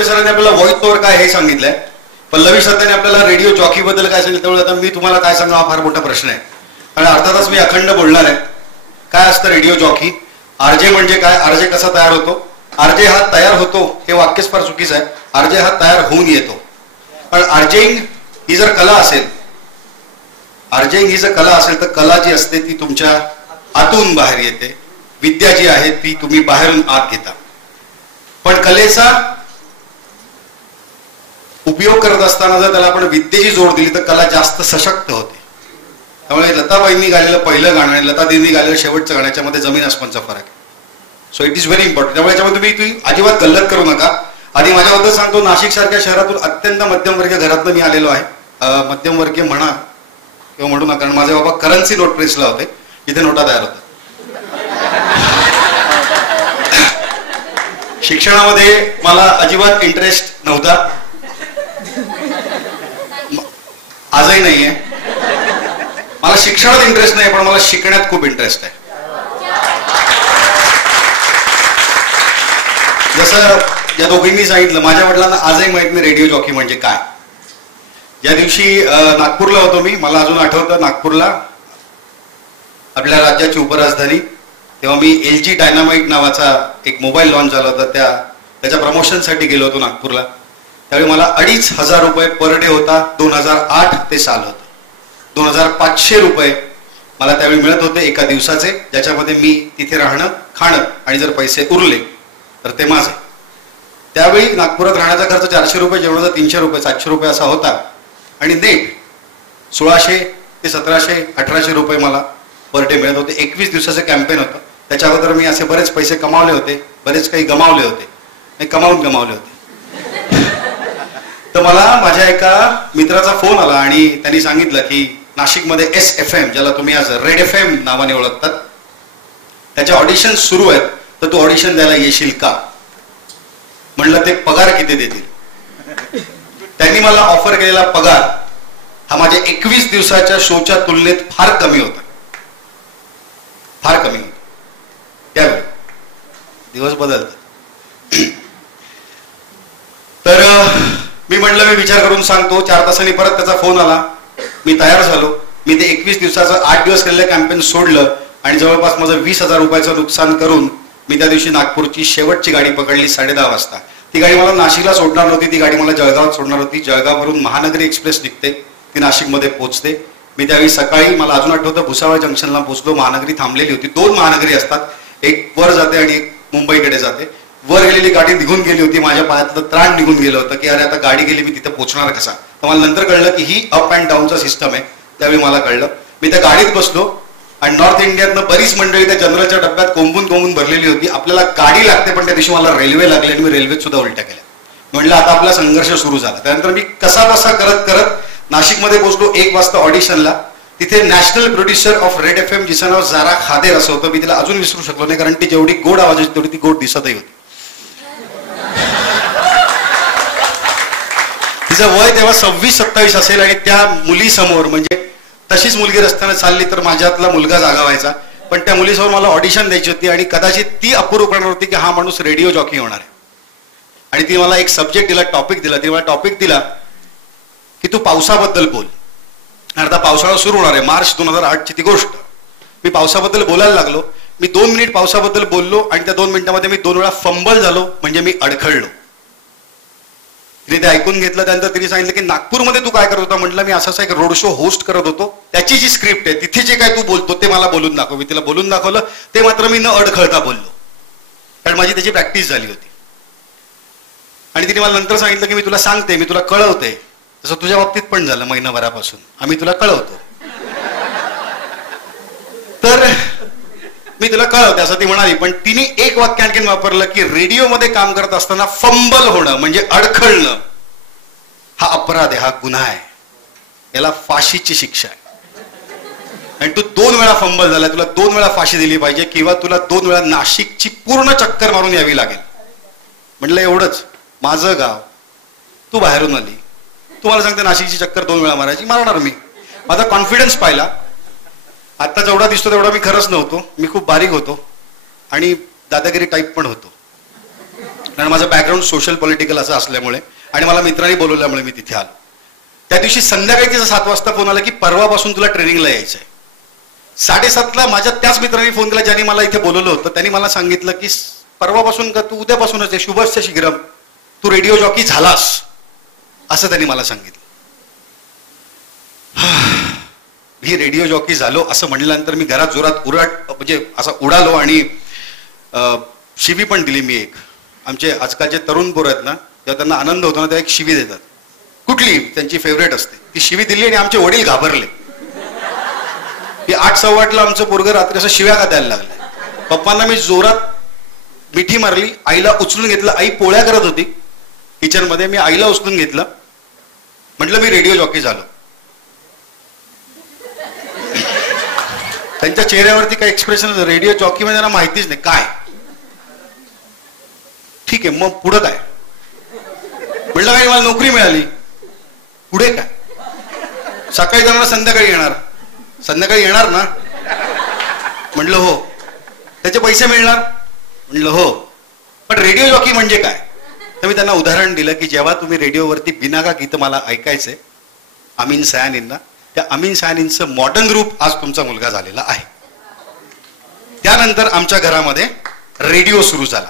कोल्हे सरांनी आपल्याला voice over काय हे सांगितलंय, पल्लवी सरांनी आपल्याला रेडिओ जॉकी बद्दल काय सांगितलं. त्यामुळे आता मी तुम्हाला काय सांगा हा फार मोठा प्रश्न आहे. आणि अर्थातच मी अखंड बोलणार आहे. काय असतं रेडिओ जॉकी, आरजे म्हणजे काय, आरजे कसा तयार होतो. आरजे हा तयार होतो हे वाक्यच फार चुकीचं आहे. आरजे हा तयार होऊन येतो. पण आरजेइंग ही जर कला असेल, आरजेइंग ही जर कला असेल तर कला जी असते ती तुमच्या आतून बाहेर येते. विद्या जी आहे ती तुम्ही बाहेरून आत घेता. पण कलेचा उपयोग करत असताना जर त्याला आपण विद्येची जोड दिली तर कला जास्त सशक्त होते. त्यामुळे लताबाईंनी गायलेलं पहिलं गाणं आणि लतादींनी गायलेलं शेवटचं गाणं याच्यामध्ये जमीन आसमानचा फरक आहे. So it is very important. त्यामुळे याच्यामध्ये तुम्ही अजिबात गल्लत करू नका. आधी माझ्याबद्दल सांगतो, नाशिक सारख्या शहरातून अत्यंत मध्यमवर्गीय घरातून मी आलेलो आहे. मध्यमवर्गीय म्हणा किंवा म्हणू नका, कारण माझे बाबा करन्सी नोट प्रेसला होते, इथे नोटा तयार होतात. शिक्षणामध्ये मला अजिबात इंटरेस्ट नव्हता, आजही नाहीये. मला शिक्षणात इंटरेस्ट नाही, पण मला शिकण्यात खूप इंटरेस्ट आहे. जसं या दोघींनी सांगितलं, माझ्या वडिलांना आजही माहित नाही रेडिओ जॉकी म्हणजे काय. ज्या दिवशी नागपूरला होतो मी, मला अजून आठवतं, नागपूरला आपल्या राज्याची उपराजधानी, तेव्हा मी LG डायनामाइट नावाचा एक मोबाईल लॉन्च झाला होता, त्याच्या प्रमोशनसाठी गेलो होतो नागपूरला. त्यावेळी मला 2500 रुपये पर डे होता. 2008 ते साल होतं. 2500 रुपये मला त्यावेळी मिळत होते एका दिवसाचे, ज्याच्यामध्ये मी तिथे राहणं, खाणं आणि जर पैसे उरले तर ते माझे. त्यावेळी नागपुरात राहण्याचा खर्च 400 रुपये, जेवणाचा 300 रुपये, 700 रुपये असा होता. आणि नेट 1600 ते 1700 1800 रुपये मला पर डे मिळत होते. 21 दिवसाचं कॅम्पेन होतं. त्याच्या अगोदर मी असे बरेच पैसे कमावले होते, बरेच काही गमावले होते, कमावून गमावले होते. तर मला माझ्या एका मित्राचा फोन आला आणि त्यांनी सांगितलं की नाशिकमध्ये SFM, ज्याला तुम्ही आज रेड FM नावाने ओळखतात, त्याच्या ऑडिशन सुरू आहेत, तर तू ऑडिशन द्यायला येशील का. म्हणलं ते पगार किती देतील. त्यांनी मला ऑफर केलेला पगार हा माझ्या 21 दिवसाच्या शोच्या तुलनेत फार कमी होता, फार कमी होता. त्यावेळी दिवस बदलतात. तर मी म्हणलं मी विचार करून सांगतो. 4 तासांनी परत त्याचा फोन आला. मी तयार झालो. मी ते 21 दिवसाचं 8 दिवस केलेलं कॅम्पेन सोडलं आणि जवळपास माझं 20,000 रुपयाचं नुकसान करून मी त्या दिवशी नागपूरची शेवटची गाडी पकडली 10:30 वाजता. ती गाडी मला नाशिकला सोडणार नव्हती, ती गाडी मला जळगावात सोडणार होती. जळगाववरून महानगरी एक्सप्रेस निघते, ती नाशिकमध्ये पोहोचते. मी त्यावेळी सकाळी, मला अजून आठवतं, भुसावळ जंक्शनला पोहोचलो. महानगरी थांबलेली होती. 2 महानगरी असतात, एक वर जाते आणि एक मुंबईकडे जाते. वर गेलेली गाडी निघून गेली होती. माझ्या पायातलं त्राण निघून गेलं होतं की अरे आता गाडी गेली, मी तिथे पोहोचणार कसा. तर मला नंतर कळलं की ही अप अँड डाऊनचा सिस्टम आहे. त्यावेळी मला कळलं. मी त्या गाडीत बसलो आणि नॉर्थ इंडियातनं बरीच मंडळी त्या जनरलच्या डब्यात कोंबून भरलेली होती. आपल्याला गाडी लागते, पण त्या दिवशी मला रेल्वे लागली आणि मी रेल्वेत सुद्धा उलट्या केल्या. म्हणलं आता आपला संघर्ष सुरू झाला. त्यानंतर मी कसा बसा करत करत नाशिकमध्ये पोहोचलो 1 वाजता ऑडिशनला. तिथे national producer of red FM, जिचं नाव जारा खादेर असं होतं. मी तिला अजून विसरू शकलो नाही, कारण ती जेवढी गोड आवाजाची तेवढी ती गोड दिसतही होती. तिचं वय तेव्हा 26-27 असेल आणि त्या मुलीसमोर, म्हणजे तशीच मुलगी रस्त्याने चालली तर माझ्यातला मुलगा जागा व्हायचा, पण त्या मुलीसमोर मला ऑडिशन द्यायची होती आणि कदाचित ती अप्रूव्ह करणार होती की हा माणूस रेडिओ जॉकी होणार आहे. आणि ती मला एक सब्जेक्ट दिला, टॉपिक दिला. ती मला टॉपिक दिला की तू पावसाबद्दल बोल. आता पावसाळा सुरू होणार आहे, मार्च 2008 ची ती गोष्ट. मी पावसाबद्दल बोलायला लागलो. मी 2 मिनिट पावसाबद्दल बोललो आणि त्या 2 मिनिटांमध्ये मी 2 वेळा फंबल झालो, म्हणजे मी अडखळलो. तिने ते ऐकून घेतलं. त्यानंतर तिने सांगितलं की नागपूरमध्ये तू काय करत होता. म्हटलं मी असाच एक रोड शो होस्ट करत होतो, त्याची जी स्क्रिप्ट आहे तिथे जे काय तू बोलतो ते मला बोलून दाखव. मी तिला बोलून दाखवलं. ते मात्र मी न अडखळता बोललो, कारण माझी त्याची प्रॅक्टिस झाली होती. आणि तिने मला नंतर सांगितलं की मी तुला सांगते, मी तुला कळवते. तसं तुझ्या बाबतीत पण झालं. महिनाभरापासून आम्ही तुला कळवतो, तर मी तुला कळवते असं ती म्हणाली. पण तिने एक वाक्य आणखीन वापरलं की रेडिओमध्ये काम करत असताना फंबल होणं म्हणजे अडखळणं हा अपराध आहे, हा गुन्हा आहे, याला फाशीची शिक्षा आहे. आणि तू 2 वेळा फंबल झाला, तुला 2 वेळा फाशी दिली पाहिजे किंवा तुला 2 वेळा नाशिकची पूर्ण चक्कर मारून यावी लागेल. म्हटलं एवढंच, माझं गाव, तू बाहेरून आली, तुम्हाला सांगते नाशिकची चक्कर 2 वेळा मारायची, मारणार मी. माझा कॉन्फिडन्स पाहिला. आता जेवढा दिसतो तेवढा मी खरंच नव्हतो. मी खूप बारीक होतो आणि दादागिरी टाईप पण होतो. कारण माझं बॅकग्राऊंड सोशल पॉलिटिकल असं असल्यामुळे आणि मला मित्रांनी बोलवल्यामुळे मी तिथे आलो. त्या दिवशी संध्याकाळी तिचा 7 वाजता फोन आला की परवापासून तुला ट्रेनिंगला यायचं आहे. 7:30ला माझ्या त्याच मित्रांनी फोन केला ज्यांनी मला इथे बोलवलं होतं. त्यांनी मला सांगितलं की परवापासून का, तू उद्यापासूनच आहे, शुभस्य शीघ्रम, तू रेडिओ जॉकी झालास, असं त्यांनी मला सांगितलं. मी रेडिओ जॉकी झालो असं म्हणल्यानंतर मी घरात जोरात म्हणजे असा उडालो आणि शिवी पण दिली मी एक. आमचे आजकालचे तरुण पोरं आहेत ना, तेव्हा त्यांना आनंद होतो ना, तेव्हा एक शिवी देतात, कुठली त्यांची फेवरेट असते ती शिवी दिली आणि आमचे वडील घाबरले की 8:15ला आमचं पोरगं रात्री असं शिव्या का द्यायला लागले. पप्पांना मी जोरात मिठी मारली, आईला उचलून घेतलं. आई पोळ्या करत होती किचनमध्ये, मी आईला उचलून घेतलं, म्हटलं मी रेडिओ जॉकी झालो. त्यांच्या चेहऱ्यावरती काय एक्सप्रेशन, रेडिओ जॉकी म्हणजे त्यांना माहितीच नाही काय. ठीक आहे, मग पुढं काय? म्हटलं काय, मला नोकरी मिळाली, पुढे काय? सकाळी जाणार संध्याकाळी येणार, संध्याकाळी येणार ना? म्हटलं हो. त्याचे पैसे मिळणार? म्हटलं हो. पण रेडिओ जॉकी म्हणजे काय? तर मी त्यांना उदाहरण दिलं की जेव्हा तुम्ही रेडिओवरती बिनाका गीतं मला ऐकायचंय अमीन सयानींना, त्या अमीन सयानींचं मॉडर्न रूप आज तुमचा मुलगा झालेला आहे. त्यानंतर आमच्या घरामध्ये रेडिओ सुरू झाला.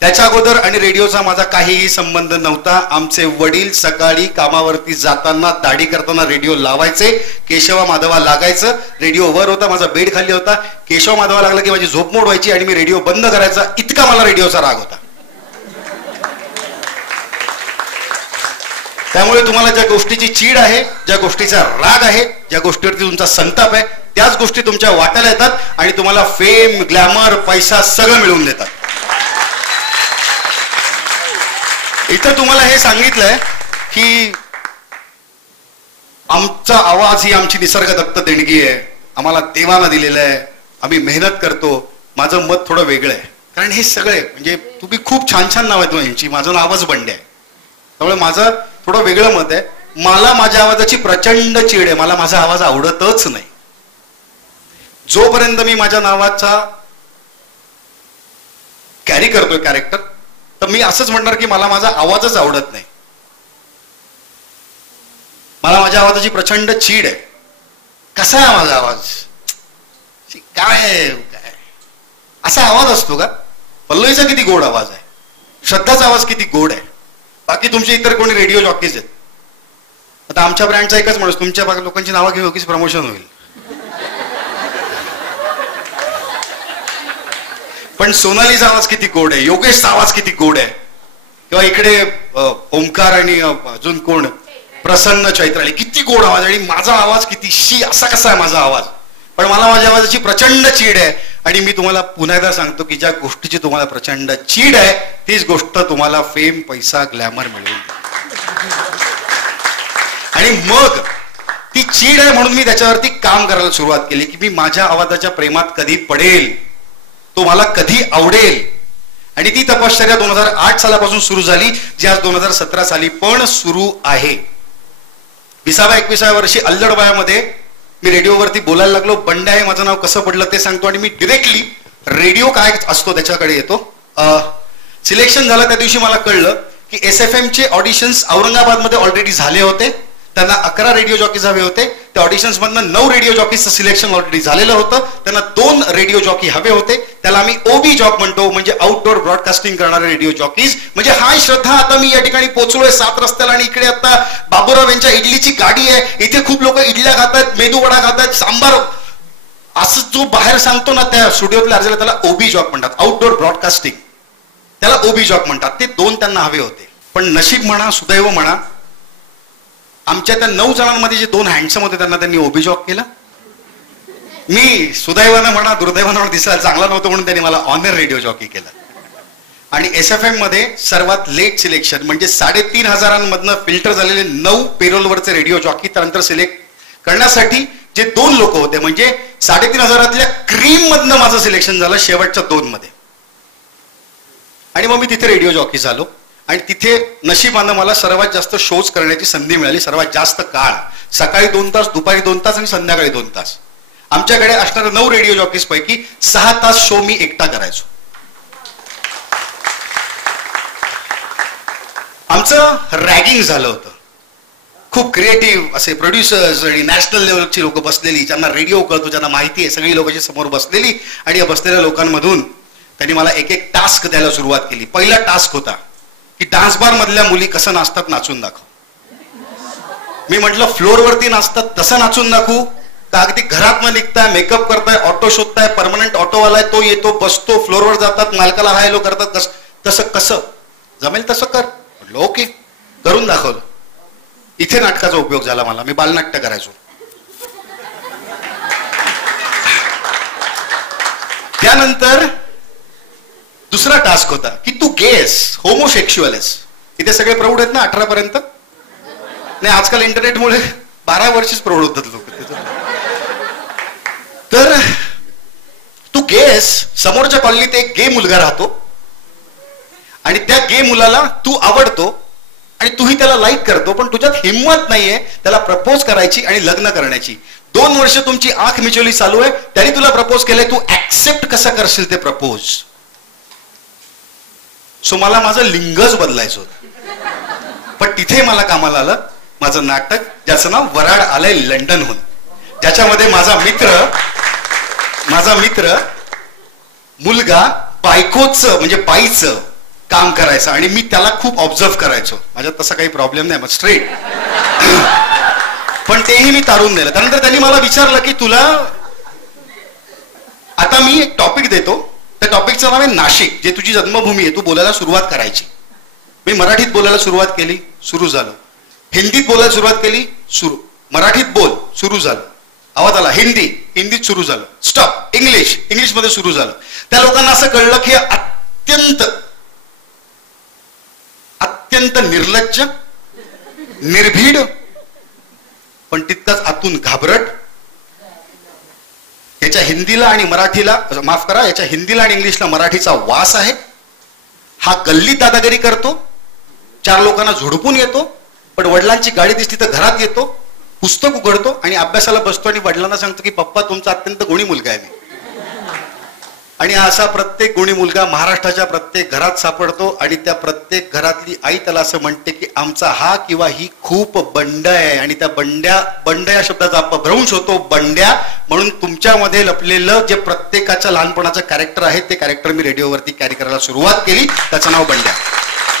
त्याच्या अगोदर आणि रेडिओचा माझा काहीही संबंध नव्हता. आमचे वडील सकाळी कामावरती जाताना दाढी करताना रेडिओ लावायचे, केशवा माधवा लागायचं, रेडिओ वर होता, माझा बेड खाली होता, केशव माधवा लागला की माझी झोप मोड व्हायची आणि मी रेडिओ बंद करायचा. इतका मला रेडिओचा राग होता. त्यामुळे तुम्हाला ज्या गोष्टीची चीड आहे, ज्या गोष्टीचा राग आहे, ज्या गोष्टीवरती तुमचा संताप आहे, त्याच गोष्टी तुमच्या वाट्याला येतात आणि तुम्हाला फेम, ग्लॅमर, पैसा सगळं मिळवून देतात. इथं तुम्हाला हे सांगितलंय की आमचा आवाज ही आमची निसर्गदत्त देणगी आहे, आम्हाला देवानं दिलेलं आहे, आम्ही मेहनत करतो. माझं मत थोडं वेगळं आहे, कारण हे सगळे म्हणजे तुम्ही खूप छान छान नाव आहेत यांची, माझं नावच बंडे आहे, त्यामुळे माझं थोडं वेगळं मत आहे. मला माझ्या आवाजाची प्रचंड चीड आहे, मला माझा आवाज आवडतच नाही. जोपर्यंत मी माझ्या नावाचा कॅरी करतोय कॅरेक्टर, तर मी असंच म्हणणार की मला माझा आवाजच आवडत नाही. मला माझ्या आवाजाची प्रचंड चीड आहे. कसा आहे माझा आवाज? काय असा आवाज असतो का? पल्लवीचा किती गोड आवाज आहे, श्रद्धाचा आवाज किती गोड आहे. बाकी तुमचे इतर कोणी रेडिओ जॉकीज आहेत. आता आमच्या ब्रँडचा एकच माणूस, तुमच्या लोकांची नावं घेऊन की प्रमोशन होईल. पण सोनालीचा आवाज किती गोड आहे, योगेशचा आवाज किती गोड आहे, किंवा इकडे ओमकार आणि अजून कोण प्रसन्न चैत्राली, किती गोड आवाज, आणि माझा आवाज किती शी, असा कसा आहे माझा आवाज. पण मला माझ्या आवाजाची प्रचंड चीड आहे. आणि मी तुम्हाला पुन्हा एकदा सांगतो की ज्या गोष्टीची तुम्हाला प्रचंड चीड आहे, तीच गोष्ट तुम्हाला फेम, पैसा, ग्लॅमर मिळेल. आणि मग ती चीड आहे म्हणून मी त्याच्यावरती काम करायला सुरुवात केली की मी माझ्या आवाजाच्या प्रेमात कधी पडेल, तो मला कधी आवडेल. आणि ती तपश्चर्या 2008 सालापासून सुरू झाली, जी आज 2017 साली पण सुरू आहे. 20व्या-21व्या वर्षी अल्लड वयामध्ये मी रेडिओवरती बोलायला लागलो. बंड्या हे माझं नाव कसं पडलं ते सांगतो आणि मी डिरेक्टली रेडिओ काय असतो त्याच्याकडे येतो. सिलेक्शन झालं त्या दिवशी मला कळलं की SFM चे ऑडिशन्स औरंगाबादमध्ये ऑलरेडी झाले होते. त्यांना 11 रेडिओ जॉकीज हवे होते. त्या ऑडिशन्स मधनं 9 रेडिओ जॉकीजचं सिलेक्शन ऑलरेडी झालेलं होतं. त्यांना 2 रेडिओ जॉकी हवे होते. त्याला आम्ही OB जॉक म्हणतो, म्हणजे आउटडोर ब्रॉडकास्टिंग करणारे रेडिओ जॉकीज. म्हणजे हाय श्रद्धा, आता मी या ठिकाणी पोहोचलोय 7 रस्त्याला आणि इकडे आता बाबूराव यांच्या इडलीची गाडी आहे, इथे खूप लोक इडल्या खातात, मेदूवडा खातात, सांबार, असं जो बाहेर सांगतो ना त्या स्टुडिओतल्या अर्जाला, त्याला OB जॉक म्हणतात, आउटडोर ब्रॉडकास्टिंग, त्याला OB जॉक म्हणतात. ते 2 त्यांना हवे होते. पण नशीब म्हणा, सुदैव म्हणा, आमच्या त्या 9 जणांमध्ये जे 2 हँडसम होते त्यांना त्यांनी OB जॉक केलं. मी सुदैवानं म्हणा, दुर्दैवानं दिसायला चांगला नव्हतं म्हणून त्यांनी मला ऑनर रेडिओ जॉकी केलं. आणि SFM मध्ये सर्वात लेट सिलेक्शन म्हणजे 3,500 फिल्टर झालेले 9 पेरोलवरचे रेडिओ जॉकी त्यानंतर सिलेक्ट करण्यासाठी जे 2 लोक होते, म्हणजे 3,500 क्रीम मधनं माझं सिलेक्शन झालं शेवटच्या 2 मध्ये. आणि मग मी तिथे रेडिओ जॉकी झालो आणि तिथे नशिबानं मला सर्वात जास्त शोज करण्याची संधी मिळाली. सर्वात जास्त काळ, सकाळी 2 तास, दुपारी 2 तास आणि संध्याकाळी 2 तास. आमच्याकडे असणाऱ्या 9 रेडिओ जॉकीज पैकी 6 तास शो मी एकटा करायचो. आमचं रॅगिंग झालं होतं. खूप क्रिएटिव्ह असे प्रोड्युसर्स आणि नॅशनल लेवलची लोक बसलेली, ज्यांना रेडिओ कळतो, ज्यांना माहिती आहे, सगळी लोकांची समोर बसलेली. आणि या बसलेल्या लोकांमधून त्यांनी मला एक एक टास्क द्यायला सुरुवात केली. पहिला टास्क होता की डान्स बार मधल्या मुली कसं नाचतात नाचून दाखव. मी म्हटलं फ्लोअरवरती नाचतात तसं नाचून दाखवू का अगदी घरात न निघताय, मेकअप करताय, ऑटो शोधताय, परमनंट ऑटोवाला तो येतो, बसतो, फ्लोअरवर जातात, मालकाला हाय हॅलो करतात, तसं कसं जमेल तसं कर. म्हटलं ओके, करून दाखवलं. इथे नाटकाचा उपयोग झाला मला. मी बालनाट्य करायचो. त्यानंतर दुसरा टास्क होता की तू गेस होमोसेक्शुअल आहेस. इथे सगळे प्रौढ आहेत ना 18 पर्यंत? नाही, आजकाल इंटरनेटमुळे 12 वर्षीच प्रौढ होतात लोक. तर तू गेस, समोरच्या कॉलनीत एक गे मुलगा राहतो आणि त्या गे मुलाला तू आवडतो आणि तूही त्याला लाईक करतो, पण तुझ्यात हिंमत नाहीये त्याला प्रपोज करायची आणि लग्न करण्याची. 2 वर्ष तुमची आंख मिचोली चालू आहे, त्याने तुला प्रपोज केलंय, तू ऍक्सेप्ट कसं करशील ते प्रपोज? सो मला माझं लिंगच बदलायचं होतं. पण तिथे मला कामाला आलं माझं नाटक, ज्याचं नाव वराड आलंय लंडनहून, ज्याच्यामध्ये माझा मित्र मुलगा बायकोचं म्हणजे बाईचं काम करायचं आणि मी त्याला खूप ऑब्झर्व करायचो. माझ्यात तसा काही प्रॉब्लेम नाही, मग स्ट्रेट. पण तेही मी तारून दिलं. त्यानंतर त्यांनी मला विचारलं की तुला आता मी एक टॉपिक देतो, त्या टॉपिकचं नाव आहे नाशिक, जे तुझी जन्मभूमी आहे, तू बोलायला सुरुवात करायची. मी मराठीत बोलायला सुरुवात केली, सुरू झालं. हिंदीत बोलायला सुरुवात केली, सुरू. मराठीत बोल, सुरू झालं. आवाज आला हिंदीत सुरू झालं. स्टॉप, इंग्लिशमध्ये सुरू झालं. त्या लोकांना असं कळलं की अत्यंत निर्लज्ज, निर्भीड, पण तितकंच आतून घाबरट. याच्या हिंदीला आणि मराठीला, माफ करा, याच्या हिंदीला आणि इंग्लिशला मराठीचा वास आहे. हा गल्लीत दादागिरी करतो, 4 लोकांना झोडपून येतो, पण वडिलांची गाडी दिसली तर घरात येतो, पुस्तक उघडतो आणि अभ्यासाला बसतो आणि वडिलांना सांगतो की पप्पा तुमचा अत्यंत गुणी मुलगा आहे मी. आणि असा प्रत्येक गुणी मुलगा महाराष्ट्राच्या प्रत्येक घरात सापडतो आणि त्या प्रत्येक घरातली आई त्याला असं म्हणते की आमचा हा किंवा ही खूप बंड आहे. आणि त्या बंड या शब्दाचा अपभ्रंश होतो बंड्या. म्हणून तुमच्यामध्ये लपलेलं जे प्रत्येकाच्या लहानपणाचं कॅरेक्टर आहे ते कॅरेक्टर मी रेडिओवरती कॅरी करायला सुरुवात केली. त्याचं नाव बंड्या.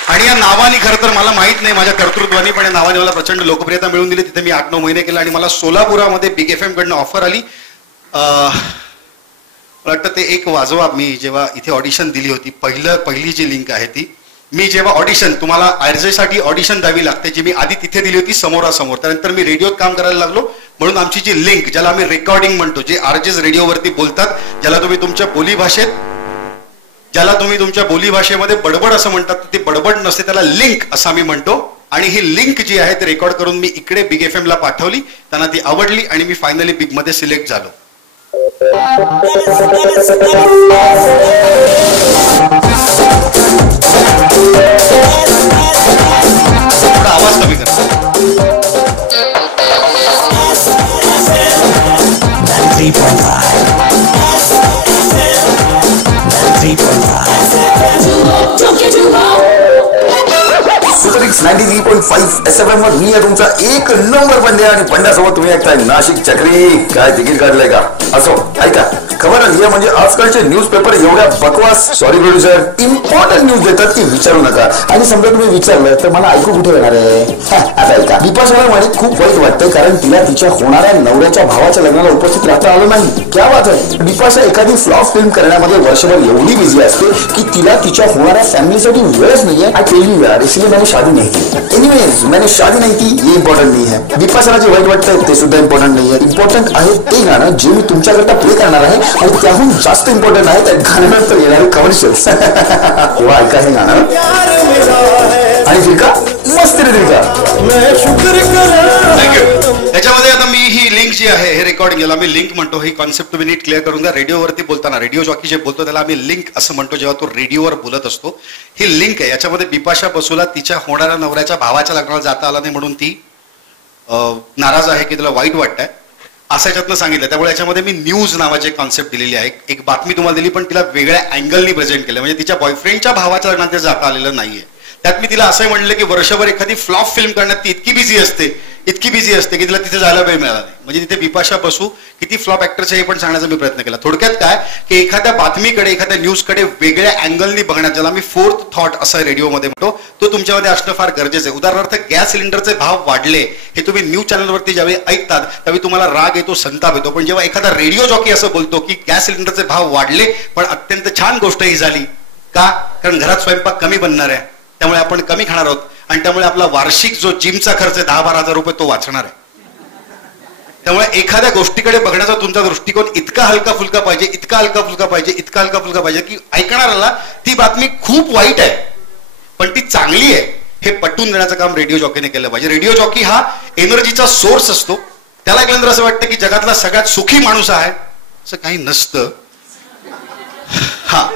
आणि या नावाने खरं तर मला माहित नाही माझ्या कर्तृत्वाने, पण या नावाने मला प्रचंड लोकप्रियता मिळवून दिली. तिथे मी 8-9 महिने केलं आणि मला सोलापुरामध्ये बिग FM कडनं ऑफर आली. मला वाटतं ते एक वाजवा. मी जेव्हा इथे ऑडिशन दिली होती, पहिली जी लिंक आहे ती, मी जेव्हा ऑडिशन, तुम्हाला आरजेसाठी ऑडिशन द्यावी लागते, जी मी आधी तिथे दिली होती समोरासमोर. त्यानंतर मी रेडिओत काम करायला लागलो, म्हणून आमची जी लिंक, ज्याला आम्ही रेकॉर्डिंग म्हणतो, जे आरजेस रेडिओवरती बोलतात, ज्याला तुम्ही तुमच्या बोलीभाषेमध्ये बडबड असं म्हणतात, ते बडबड नसते, त्याला लिंक असं आम्ही म्हणतो. आणि ही लिंक जी आहे ते रेकॉर्ड करून मी इकडे बिग FM ला पाठवली. त्यांना ती आवडली आणि मी फायनली बिग मध्ये सिलेक्ट झालो. आवाज कमी कर. सुपरहिट्स 93.5 SFM वर मी आहे तुमचा एक नंबर बंड्या आणि बंड्यासोबत तुम्ही ऐकताय नाशिक चक्री. काय तिकीट काढलंय का? असो, ऐका, खबर आली म्हणजे आजकालचे न्यूजपेपर एवढ्या बकवास, सॉरी प्रोड्युसर, इम्पॉर्टंट न्यूज देतात की विचारू नका. आणि समजा तुम्ही विचारलं तर मला ऐकू कुठे येणार आहे? आता ऐका, बिपाशाला म्हणे खूप वाईट वाटतंय कारण तिला तिच्या होणाऱ्या नवऱ्याच्या भावाच्या लग्नाला उपस्थित राहता आलं नाही. क्या बात आहे. बिपाशा एखादी फ्लॉप फिल्म करण्यामध्ये वर्षभर एवढी बिझी असते की तिला तिच्या होणाऱ्या फॅमिलीसाठी वेळच नाहीये. आई टेल यू यार, इसलिए मैंने शादी नहीं की. एनीवेज, मैंने शादी नहीं की, ये इम्पॉर्टंट नहीं है. बिपाशाला जे वाईट वाटतंय ते सुद्धा इम्पॉर्टंट नाही आहे. इम्पॉर्टंट आहे ते गाणं जे मी तुमच्याकरता प्ले करणार आहे आणि त्याहून जास्त इम्पॉर्टंट आहे त्या गाण्यानंतर येणारे कमर्शियल्स. तेव्हा ऐका हे गाणं आणि फिरका मस्त रे फिरका. थँक्यू. त्याच्यामध्ये आता मी ही लिंक जी आहे, हे रेकॉर्डिंग, याला मी लिंक म्हणतो. ही कॉन्सेप्ट तुम्ही नीट क्लिअर करून द्या. रेडिओवरती बोलताना रेडिओ जॉकी जे बोलतो त्याला आम्ही लिंक असं म्हणतो, जेव्हा तो रेडिओवर बोलत असतो. ही लिंक आहे. याच्यामध्ये बिपाशा बसूला तिच्या होणाऱ्या नवऱ्याच्या भावाच्या लग्नाला जाता आला नाही म्हणून ती नाराज आहे की तिला वाईट वाटतंय असं याच्यातनं सांगितलं. त्यामुळे याच्यामध्ये मी न्यूज नावाची कॉन्सेप्ट दिलेली आहे. एक बातमी तुम्हाला दिली पण तिला वेगळ्या अँगलनी प्रेझेंट केलं. म्हणजे तिच्या बॉयफ्रेंडच्या भावाच्या लग्नात ते जाता आलेलं नाहीये. त्यात मी तिला असं म्हणलं की वर्षभर एखादी फ्लॉप फिल्म करण्यात ती इतकी बिझी असते की तिला तिथे जायला वेळ मिळाला नाही. म्हणजे तिथे बिपाशा बसू किती फ्लॉप ऍक्टर्स हे पण सांगण्याचा मी प्रयत्न केला. थोडक्यात काय की एखाद्या बातमीकडे एखाद्या न्यूजकडे वेगळ्या अँगलनी बघण्यात, ज्याला मी फोर्थ थॉट असं रेडिओमध्ये म्हणतो, तो तुमच्यामध्ये असणं फार गरजेचं आहे. उदाहरणार्थ गॅस सिलेंडरचे भाव वाढले हे तुम्ही न्यूज चॅनलवरती ज्यावेळी ऐकतात त्यावेळी तुम्हाला राग येतो, संताप येतो. पण जेव्हा एखादा रेडिओ जॉकी असं बोलतो की गॅस सिलेंडरचे भाव वाढले पण अत्यंत छान गोष्ट ही झाली का, कारण घरात स्वयंपाक कमी बनणार आहे, त्यामुळे आपण कमी खाणार आहोत आणि त्यामुळे आपला वार्षिक जो जिमचा खर्च आहे 10-12 हजार रुपये तो वाचणार आहे. त्यामुळे एखाद्या गोष्टीकडे बघण्याचा तुमचा दृष्टिकोन इतका हलका फुलका पाहिजे, इतका हलका फुलका पाहिजे, इतका हलका फुलका पाहिजे की ऐकणाऱ्याला ती बातमी खूप वाईट आहे पण ती चांगली आहे हे पटवून देण्याचं काम रेडिओ जॉकीने केलं पाहिजे. रेडिओ जॉकी हा एनर्जीचा सोर्स असतो. त्याला ऐकल्यानंतर असं वाटतं की जगातला सगळ्यात सुखी माणूस आहे, असं काही नसतं. हा,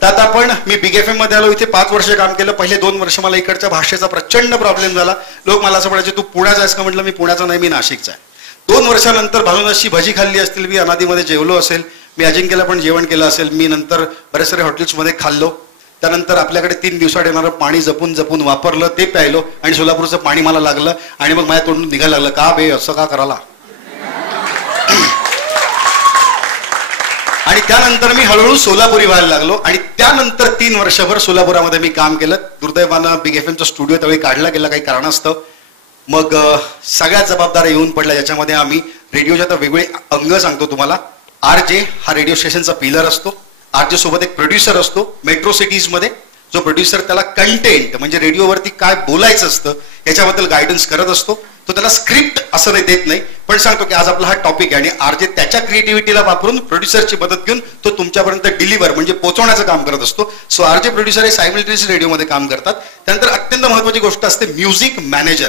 त्यात आपण मी बिग FM मध्ये आलो, इथे 5 वर्ष काम केलं. पहिले 2 वर्ष मला इकडच्या भाषेचा प्रचंड प्रॉब्लेम झाला. लोक मला असं म्हणायचे तू पुण्याचा आहेस का, म्हटलं मी पुण्याचा नाही, मी नाशिकचा आहे. 2 वर्षानंतर भानुदासची भजी खाल्ली असतील, मी अनादीमध्ये जेवलो असेल, मी अजिंक्यला पण जेवण केलं असेल, मी नंतर बरेच सारे हॉटेल्समध्ये खाल्लो. त्यानंतर आपल्याकडे 3 दिवसात येणारं पाणी जपून जपून वापरलं, ते प्यायलो आणि सोलापूरचं पाणी मला लागलं आणि मग माझ्या तोंडून निघायला लागलं का बे असं का करायला. आणि त्यानंतर मी हळूहळू सोलापुरी व्हायला लागलो आणि त्यानंतर 3 वर्षभर सोलापुरामध्ये मी काम केलं. दुर्दैवानं बिग FMचा स्टुडिओ त्यावेळी काढला गेला काही कारणास्तव. मग सगळ्या जबाबदाऱ्या येऊन पडल्या, ज्याच्यामध्ये आम्ही रेडिओचे आता वेगवेगळे अंग सांगतो तुम्हाला. RJ हा रेडिओ स्टेशनचा पिलर असतो. RJ सोबत एक प्रोड्युसर असतो मेट्रो सिटीजमध्ये, जो प्रोड्युसर त्याला कंटेंट म्हणजे रेडिओवरती काय बोलायचं असतं याच्याबद्दल गायडन्स करत असतो. तो त्याला स्क्रिप्ट असं नाही देत नाही पण सांगतो की आज आपला हा टॉपिक आहे आणि RJ त्याच्या क्रिएटिव्हिटीला वापरून प्रोड्युसरची मदत घेऊन तो तुमच्यापर्यंत डिलिव्हर म्हणजे पोहोचवण्याचं काम करत असतो. सो RJ प्रोड्युसर हे सायमल्टेनियस रेडिओमध्ये काम करतात. त्यानंतर अत्यंत महत्वाची गोष्ट असते म्युझिक मॅनेजर.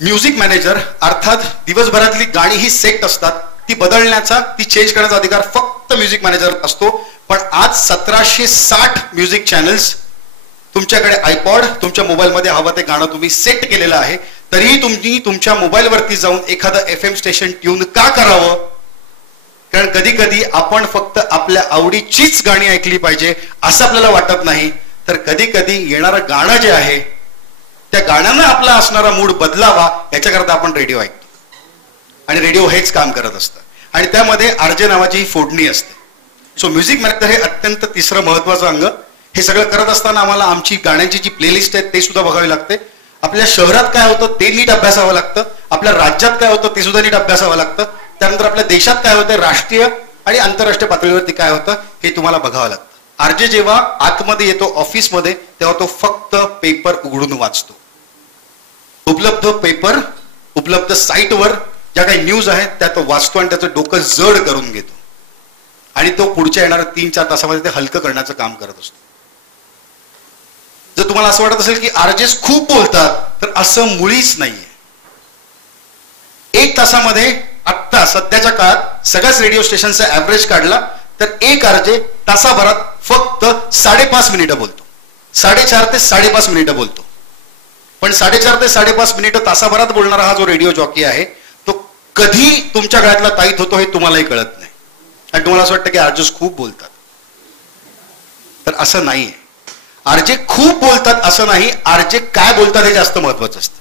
म्युझिक मॅनेजर अर्थात दिवसभरातली गाणी ही सेट असतात, ती बदलण्याचा ती चेंज करण्याचा अधिकार फक्त म्युझिक मॅनेजर असतो. पण आज 1760 म्युझिक चॅनल्स तुमच्याकडे, आयपॉड तुमच्या मोबाईलमध्ये हवं ते गाणं तुम्ही सेट केलेलं आहे, तरीही तुम्ही तुमच्या मोबाईलवरती जाऊन एखादं FM स्टेशन ट्यून का करावं. कारण कधी कधी आपण फक्त आपल्या आवडीचीच गाणी ऐकली पाहिजे असं आपल्याला वाटत नाही, तर कधी कधी येणारं गाणं जे आहे त्या गाण्यानं आपला असणारा मूड बदलावा याच्याकरता आपण रेडिओ ऐकतो आणि रेडिओ हेच काम करत असतं आणि त्यामध्ये RJ नावाची ही फोडणी असते. सो म्युझिक मॅनेजर हे अत्यंत तिसरं महत्वाचं अंग. हे सगळं करत असताना आम्हाला आमची गाण्यांची जी प्लेलिस्ट आहे ते सुद्धा बघावी लागते. आपल्या शहरात काय होतं ते नीट अभ्यासावं लागतं, आपल्या राज्यात काय होतं ते सुद्धा नीट अभ्यासावं लागतं. त्यानंतर आपल्या देशात काय होतं, राष्ट्रीय आणि आंतरराष्ट्रीय पातळीवरती काय होतं हे तुम्हाला बघावं लागतं. RJ जेव्हा आतमध्ये येतो ऑफिसमध्ये तेव्हा तो फक्त पेपर उघडून वाचतो. उपलब्ध पेपर, उपलब्ध साईटवर ज्या काही न्यूज आहेत त्या तो वाचतो आणि त्याचं डोकं जड करून घेतो आणि तो पुढच्या येणाऱ्या 3-4 तासामध्ये ते हलकं करण्याचं काम करत असतो. जर तुम्हाला असं वाटत असेल की RJs खूप बोलतात तर असं मुळीच नाहीये. 1 तासामध्ये आत्ता सध्याच्या काळात सगळ्याच रेडिओ स्टेशनचा ऍव्हरेज काढला तर एक RJ तासाभरात फक्त 5.5 मिनिटं बोलतो, 4.5 ते 5.5 मिनिटं बोलतो. पण 4.5 ते 5.5 मिनिटं तासाभरात बोलणारा हा जो रेडिओ जॉकी आहे तो कधी तुमच्या गळ्यातला ताईत होतो हे तुम्हालाही कळत नाही आणि तुम्हाला असं वाटतं की RJs खूप बोलतात, तर असं नाहीये. RJ खूप बोलतात असं नाही, RJ काय बोलतात हे जास्त महत्वाचं असतं.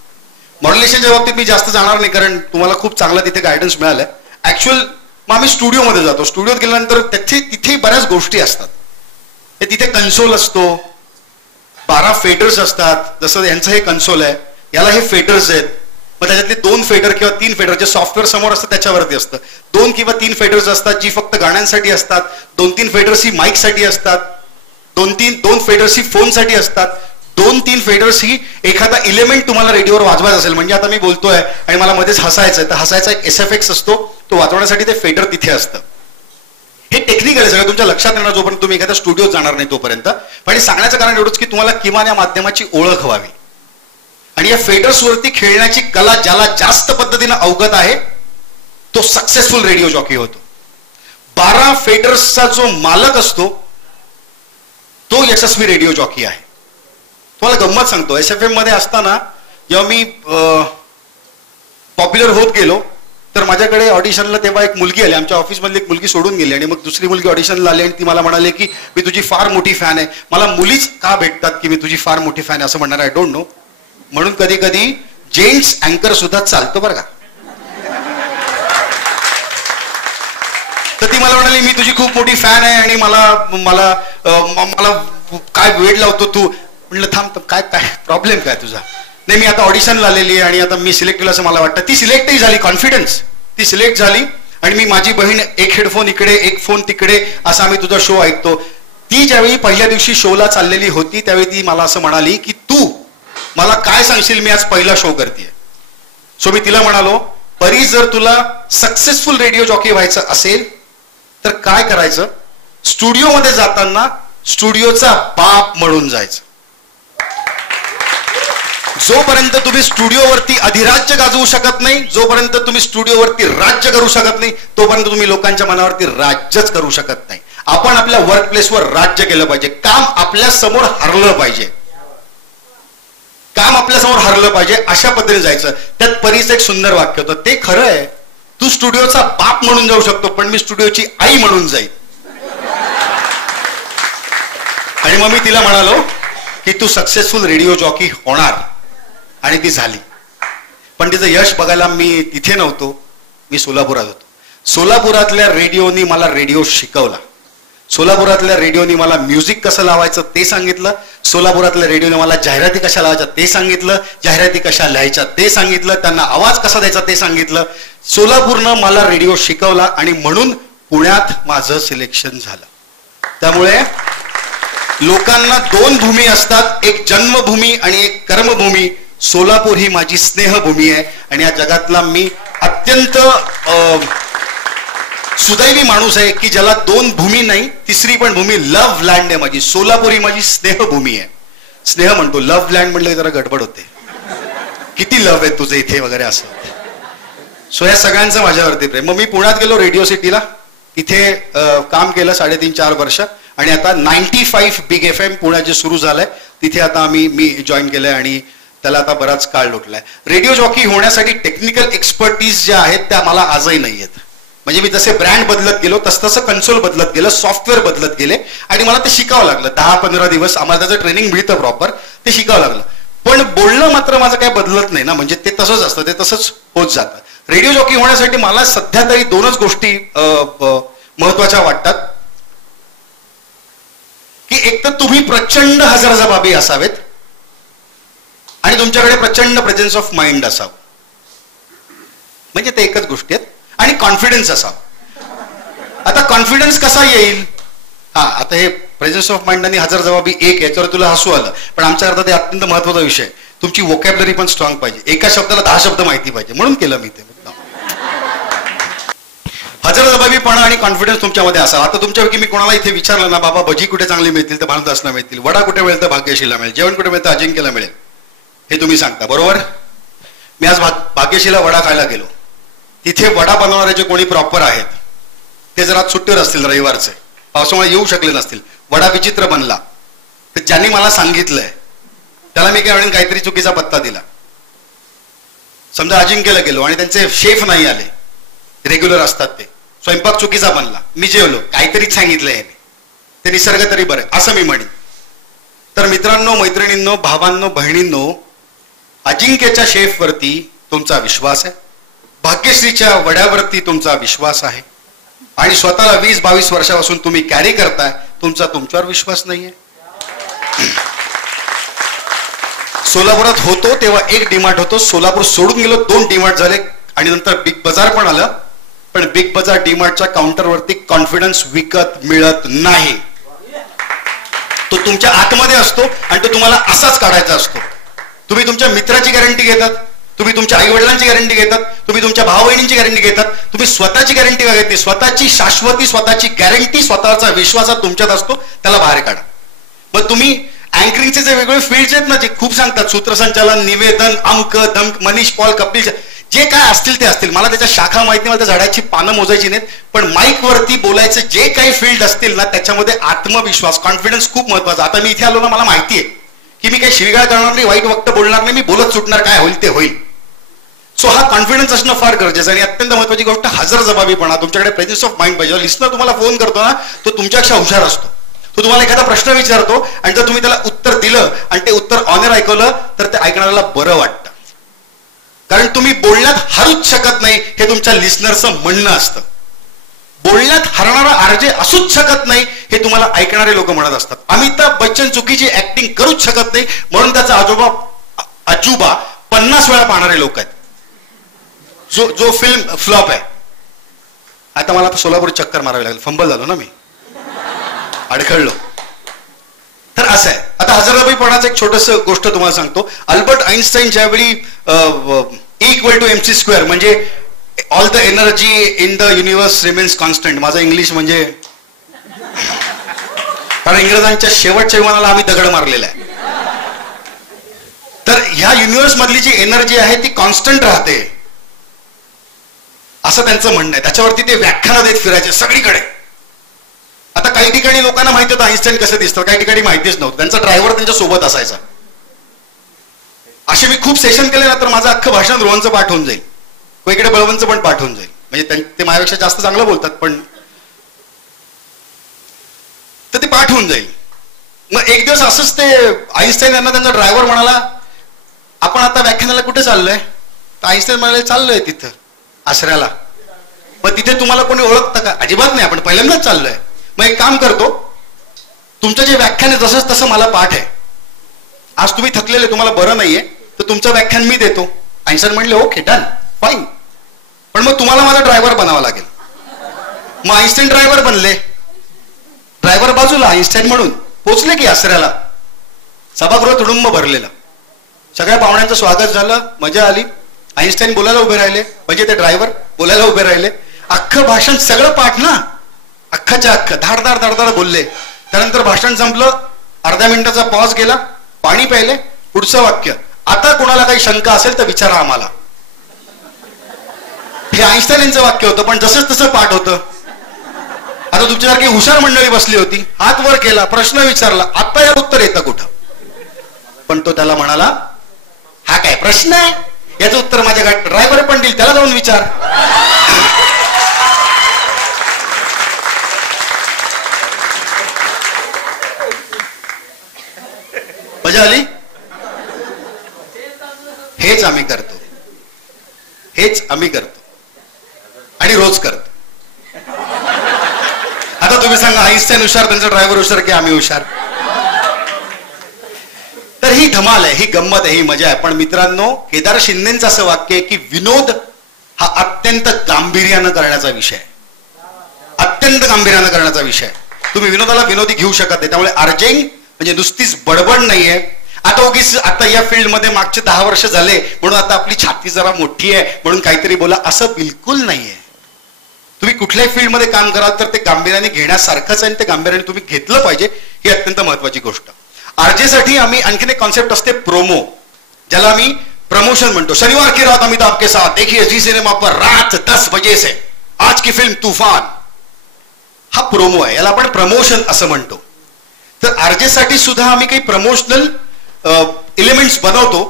मॉड्युलेशनच्या बाबतीत मी जास्त जाणार नाही कारण तुम्हाला खूप चांगला तिथे गायडन्स मिळालाय. ऍक्च्युअल मग आम्ही स्टुडिओमध्ये जातो, स्टुडिओत गेल्यानंतर तिथे बऱ्याच गोष्टी असतात. तिथे कन्सोल असतो, 12 फेडर्स असतात, जसं यांचं हे कन्सोल आहे, याला हे फेडर्स आहेत. मग त्याच्यातले 2 फेडर किंवा 3 फेडर जे सॉफ्टवेअर समोर असतं त्याच्यावरती असतं. 2 किंवा 3 फेडर्स असतात जी फक्त गाण्यांसाठी असतात, 2-3 फेडर्स ही माईकसाठी असतात, 2 फेडर्स ही फोनसाठी असतात, 2-3 फेडर्स ही एखादा इलेमेंट तुम्हाला रेडिओवर वाजवायचा असेल, म्हणजे आता मी बोलतोय आणि मला मध्येच हसायचं आहे तर हसायचा एक SFX असतो, तो वाजवण्यासाठी ते फेडर तिथे असतं. हे टेक्निकल आहे सगळं, तुमच्या लक्षात येणार जोपर्यंत तुम्ही एखाद्या स्टुडिओत जाणार नाही तोपर्यंत. पण सांगण्याचं कारण एवढंच की तुम्हाला किमान या माध्यमाची ओळख व्हावी आणि या फेडर्सवरती खेळण्याची कला ज्याला जास्त पद्धतीनं अवगत आहे तो सक्सेसफुल रेडिओ जॉकी होतो. 12 फेडर्सचा जो मालक असतो तो यशस्वी रेडिओ जॉकी आहे. तुम्हाला गंमत सांगतो, SFM मध्ये असताना जेव्हा मी पॉप्युलर होत गेलो तर माझ्याकडे ऑडिशनला तेव्हा एक मुलगी आली, आमच्या ऑफिसमधली एक मुलगी सोडून गेली आणि मग दुसरी मुलगी ऑडिशनला आली आणि ती मला म्हणाली की मी तुझी फार मोठी फॅन आहे. मला मुलीच का भेटतात की मी तुझी फार मोठी फॅन आहे असं म्हणणार, आय डोंट नो. म्हणून कधी कधी जेंट्स अँकर सुद्धा चालतो बरं का. तर ती मला म्हणाली मी तुझी खूप मोठी फॅन आहे आणि मला मला मला काय वेळ लावतो तू. म्हटलं थांब काय काय प्रॉब्लेम काय तुझा. नाही मी आता ऑडिशनला आलेली आहे आणि आता मी सिलेक्ट केलं असं मला वाटतं. ती सिलेक्टही झाली, कॉन्फिडन्स, ती सिलेक्ट झाली आणि मी माझी बहीण एक हेडफोन इकडे एक फोन तिकडे असं आम्ही तुझा शो ऐकतो. ती ज्यावेळी पहिल्या दिवशी शोला चाललेली होती त्यावेळी ती मला असं म्हणाली की तू मला काय सांगशील, मी आज पहिला शो करते. सो मी तिला म्हणालो परी जर तुला सक्सेसफुल रेडिओ जॉकी व्हायचं असेल तर काय करायचं, स्टुडिओमध्ये जाताना स्टुडिओचा बाप म्हणून जायचं. जोपर्यंत तुम्ही स्टुडिओवरती अधिराज्य गाजवू शकत नाही, जोपर्यंत तुम्ही स्टुडिओवरती राज्य करू शकत नाही, तोपर्यंत तुम्ही लोकांच्या मनावरती राज्यच करू शकत नाही. आपण आपल्या वर्क प्लेसवर राज्य केलं पाहिजे. काम आपल्या समोर हरलं पाहिजे, काम आपल्या समोर हरलं पाहिजे, अशा पद्धतीने जायचं. त्यात परीचं एक सुंदर वाक्य होतं, ते खरं आहे, तू स्टुडिओचा बाप म्हणून जाऊ शकतो पण मी स्टुडिओची आई म्हणून जाईल. आणि मग मी तिला म्हणालो की तू सक्सेसफुल रेडिओ जॉकी होणार, आणि ती झाली. पण तिचं यश बघायला मी तिथे नव्हतो, मी सोलापुरात होतो. सोलापुरातल्या रेडिओनी मला रेडिओ शिकवला, सोलापुरातल्या रेडिओनी मला म्युझिक कसं लावायचं ते सांगितलं, सोलापुरातल्या रेडिओने मला जाहिराती कशा लावायच्या ते सांगितलं, जाहिराती कशा लिहायच्या ते सांगितलं, त्यांना आवाज कसा द्यायचा ते सांगितलं. सोलापूरनं मला रेडिओ शिकवला आणि म्हणून पुण्यात माझं सिलेक्शन झालं. त्यामुळे लोकांना दोन भूमी असतात, एक जन्मभूमी आणि एक कर्मभूमी. सोलापूर ही माझी स्नेहभूमी आहे आणि या जगातला मी अत्यंत सुदैवी माणूस आहे की ज्याला दोन भूमी नाही, तिसरी पण भूमी लव्ह लँड आहे माझी. सोलापूर ही माझी स्नेहभूमी आहे. स्नेह म्हणतो, लव्ह लँड म्हणलं जरा गडबड होते, किती लव्ह आहे तुझं इथे वगैरे असं. सो या सगळ्यांचं माझ्यावरती प्रेम. मग मी पुण्यात गेलो रेडिओ सिटीला, तिथे काम केलं 3.5-4 वर्ष आणि आता 95 बिग FM पुण्यात जे सुरू झालंय तिथे आता मी जॉईन केलंय आणि त्याला आता बराच काळ लोटलाय. रेडिओ जॉकी होण्यासाठी टेक्निकल एक्सपर्टीज ज्या आहेत त्या मला आजही नाही आहेत. म्हणजे मी जसे ब्रँड बदलत गेलो तसं कन्सोल बदलत गेलं, सॉफ्टवेअर बदलत गेले आणि मला ते शिकावं लागलं. 10-15 दिवस आम्हाला त्याचं ट्रेनिंग मिळतं प्रॉपर, ते शिकावं लागलं. पण बोलणं मात्र माझं काय बदलत नाही ना, म्हणजे ते तसंच असतं, ते तसंच होत जातं. रेडिओ जॉकी होण्यासाठी मला सध्या तरी दोनच गोष्टी महत्वाच्या वाटतात की एक तर तुम्ही प्रचंड हजरजबाबी असावेत आणि तुमच्याकडे प्रचंड प्रेझेन्स ऑफ माइंड असावं, म्हणजे ते एकच गोष्टी आहेत. आणि कॉन्फिडन्स असावा. आता कॉन्फिडन्स कसा येईल, आता हे प्रेझेन्स ऑफ माइंड आणि हजरजबाबी एक, याच्यावर तुला हसू आलं, पण आमच्याकरता ते अत्यंत महत्वाचा विषय. तुमची वोकॅब्युलरी पण स्ट्रॉंग पाहिजे, एका शब्दाला 10 शब्द माहिती पाहिजे, म्हणून केलं मी ते. हजरजबाबीपणा आणि कॉन्फिडन्स तुमच्यामध्ये असावा. आता तुमच्यापैकी मी कोणाला इथे विचारलं ना, बाबा भजी कुठे चांगली मिळतील तर भानदासला मिळतील, वडा कुठे मिळेल तर भाग्यशीला मिळेल, जेवण कुठे मिळतं अजिंक्यला मिळेल, हे तुम्ही सांगता बरोबर. मी आज भाग्यशीला वडा खायला गेलो, तिथे वडा बनवणारे जे कोणी प्रॉपर आहेत ते जर आज सुट्टीवर असतील, रविवारचे, पावसामुळे येऊ शकले नसतील, वडा विचित्र बनला तर ज्यांनी मला सांगितलंय त्याला मी काय म्हणेन काहीतरी चुकीचा पत्ता दिला. समजा अजिंक्यला गेलो आणि त्यांचे शेफ नाही आले, रेग्युलर असतात ते, स्वयंपाक चुकीचा बनला, मी जेवलो, काहीतरीच सांगितलंय याने, ते निसर्ग तरी बरं असं मी म्हणेन. तर मित्रांनो, मैत्रिणींनो, भावांनो, बहिणींनो, अजिंक्यच्या शेफवरती तुमचा विश्वास आहे, भाग्यश्रीच्या वड्यावरती तुमचा विश्वास आहे आणि स्वतःला 20-22 वर्षापासून तुम्ही कॅरी करताय, तुमच्यावर विश्वास नाहीये. सोलापुरात होतो तेव्हा एक डीमार्ट होतो, सोलापूर सोडून गेलो 2 डीमार्ट झाले आणि नंतर बिग बाजार पण आलं. पण बिग बाजार डीमार्टच्या काउंटरवरती कॉन्फिडन्स विकत मिळत नाही, तो तुमच्या आतमध्ये असतो आणि तो तुम्हाला असाच काढायचा असतो. तुम्ही तुमच्या मित्राची गॅरंटी घेतात, तुम्ही तुमच्या आई वडिलांची गॅरंटी घेतात, तुम्ही तुमच्या भाऊ बहिणींची गॅरंटी घेतात, तुम्ही स्वतःची गॅरंटी घेत नाही. स्वतःची शाश्वती, स्वतःची गॅरंटी, स्वतःचा विश्वास तुमच्यात असतो, त्याला बाहेर काढा. मग तुम्ही अँकरिंगचे जे वेगवेगळे फील्ड्स आहेत ना, जे खूप सांगतात, सूत्रसंचालन, निवेदन, अंक, धमक, मनीष पॉल, कपिल, जे काय असतील ते असतील, मला त्याच्या शाखा माहिती नाही, मला त्या झाडाची पानं मोजायची नाहीत, पण माईक वरती बोलायचे जे काही फील्ड असतील ना त्याच्यामध्ये आत्मविश्वास, कॉन्फिडन्स खूप महत्वाचा. आता मी इथे आलो ना, मला माहिती आहे की मी काही शिवीगाळ करणार नाही, वाईट वक्त बोलणार नाही, मी बोलत सुटणार, काय होईल ते होईल. सो हा कॉन्फिडन्स असणं फार गरजेचं आणि अत्यंत महत्वाची गोष्ट हजरजबाबीपणा. तुमच्याकडे प्रेझेन्स ऑफ माइंड पाहिजे. लिस्नर तुम्हाला फोन करतो ना, तो तुमच्यापेक्षा हुशार असतो. तो तुम्हाला एखादा प्रश्न विचारतो आणि जर तुम्ही त्याला उत्तर दिलं आणि ते उत्तर ऑनर ऐकवलं तर ते ऐकणाऱ्याला बरं वाटतं. कारण तुम्ही बोलण्यात हारूच शकत नाही हे तुमच्या लिस्नरचं म्हणणं असतं. बोलण्यात हरणारा आरजे असूच शकत नाही हे तुम्हाला ऐकणारे लोक म्हणत असतात. अमिताभ बच्चन चुकीची ऍक्टिंग करूच शकत नाही म्हणून त्याचा आजोबा 50 वेळा पाहणारे लोक आहेत. जो फिल्म फ्लॉप आहे. आता मला सोलापूर चक्कर मारावी लागेल, फंबल झालो ना मी, अडखळलो. तर असं आहे. आता हजरजबाबीपणाचं एक छोटस गोष्ट तुम्हाला सांगतो. अल्बर्ट आईन्स्टाईन ज्यावेळी E=mc² म्हणजे all the energy in the universe remains constant. माझं इंग्लिश म्हणजे, कारण इंग्रजांच्या शेवटच्या विमानाला आम्ही दगड मारलेला आहे. तर ह्या युनिव्हर्स मधली जी एनर्जी आहे ती कॉन्स्टंट राहते असं त्यांचं म्हणणं आहे. त्याच्यावरती ते व्याख्यानं देत फिरायचे सगळीकडे. आता काही ठिकाणी लोकांना माहिती होतं आईन्स्टाईन कसं दिसतं, काही ठिकाणी माहितीच नव्हतं. त्यांचा ड्रायव्हर त्यांच्या सोबत असायचा. असे मी खूप सेशन केले ना तर माझं अख्खं भाषण रोहनचं पाठ होऊन जाईल, इकडे बळवंतचं पण पाठ होऊन जाईल. म्हणजे ते माझ्यापेक्षा जास्त चांगलं बोलतात पण तर ते पाठ होऊन जाईल. मग एक दिवस असंच ते आईन्स्टाईन यांना त्यांचा ड्रायव्हर म्हणाला, आपण आता व्याख्यानाला कुठे चाललोय? तर आईन्स्टाईन म्हणाले, चाललोय तिथं आसऱ्याला. मग तिथे तुम्हाला कोणी ओळखतं का? अजिबात नाही, आपण पहिल्यांदाच चाललोय. मग एक काम करतो, तुमचं जे व्याख्यान आहे तसंच तसं मला पाठ आहे. आज तुम्ही थकलेले, तुम्हाला बरं नाहीये, तर तुमचं व्याख्यान मी देतो. आईन्स्टाईन म्हणले, ओके डन फाईन, पण मग तुम्हाला माझा ड्रायव्हर बनावा लागेल. मग आईन्स्टाईन ड्रायव्हर बनले. ड्रायव्हर बाजूला, आईन्स्टाईन म्हणून पोचले की आसऱ्याला. सभागृह तुडुंब भरलेलं. सगळ्या पाहुण्यांचं स्वागत झालं, मजा आली. आईन्स्टाईन बोलायला उभे राहिले, म्हणजे ते ड्रायव्हर बोलायला उभे राहिले. अख्खं भाषण सगळं पाठ ना, अख्खच्या अख्खं धाडधाड धाडधाड बोलले. त्यानंतर भाषण संपलं, अर्ध्या मिनिटाचा पॉज गेला, पाणी प्यायले. पुढचं वाक्य, आता कोणाला काही शंका असेल तर विचारा आम्हाला. हे आईन्स्टाईन यांचं वाक्य होतं, पण जसंच तसं पाठ होतं. आता तुमच्यासारखी हुशार मंडळी बसली होती, हात वर केला, प्रश्न विचारला, आता या उत्तर येतं कुठं? पण तो त्याला म्हणाला, हा काय प्रश्न आहे? याचं उत्तर माझ्या ड्रायव्हर पण देईल, त्याला जाऊन विचार. मजा आली? हेच आम्ही करतो, हेच आम्ही करतो आणि रोज करतो. आता तुम्ही सांगा, आईन्स्टाईन हुशार, त्यांचा ड्रायव्हर हुशार की आम्ही हुशार? तर ही धमाल आहे, ही गंमत आहे, ही मजा आहे. पण मित्रांनो, केदार शिंदेचं असं वाक्य आहे की विनोद हा अत्यंत गांभीर्यानं करण्याचा विषय आहे. अत्यंत गांभीर्यानं करण्याचा विषय आहे. तुम्ही विनोदाला विनोदी घेऊ शकत नाही. त्यामुळे अर्जिंग म्हणजे नुसतीच बडबड नाहीये. आता उगीच आता या फील्डमध्ये मागचे 10 वर्ष झाले म्हणून आता आपली छाती जरा मोठी आहे म्हणून काहीतरी बोला, असं बिलकुल नाहीये. तुम्ही कुठल्याही फील्डमध्ये काम कराल तर ते गांभीर्याने घेण्यासारखंच आहे, ते गांभीर्याने तुम्ही घेतलं पाहिजे, ही अत्यंत महत्वाची गोष्ट. आरजेसाठी आम्ही आणखीन एक कॉन्सेप्ट असते प्रोमो, ज्याला आम्ही प्रमोशन म्हणतो. शनिवार की रात अमिताभ के साथ देखिए जी सिनेमा पर रात 10 बजे से आज की फिल्म तूफान. हा प्रोमो आहे, याला आपण प्रमोशन असं म्हणतो. तर आरजेसाठी सुद्धा आम्ही काही प्रमोशनल एलिमेंट्स बनवतो.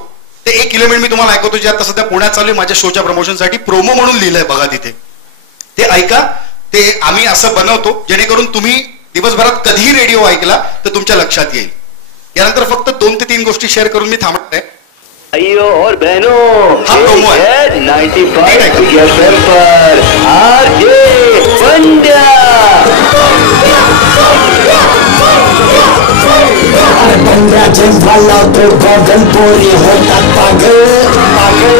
ते एक एलिमेंट मी तुम्हाला ऐकवतो, जे आता सध्या पुण्यात चालू आहे माझ्या शोच्या प्रमोशनसाठी. प्रोमो म्हणून लिहिलंय बघा तिथे, ते ऐका. ते आम्ही असं बनवतो जेणेकरून तुम्ही दिवसभरात कधीही रेडिओ ऐकला तर तुमच्या लक्षात येईल. यानंतर फक्त 2 ते 3 गोष्टी शेअर करून मी थांबत आहे. भाइयों और बहनों, हाँ, प्रोमो है 95 FM पर आरजे पंड्या. पंड्या जेव्हा लावतो गॉगल पोरी होतात पागल पागल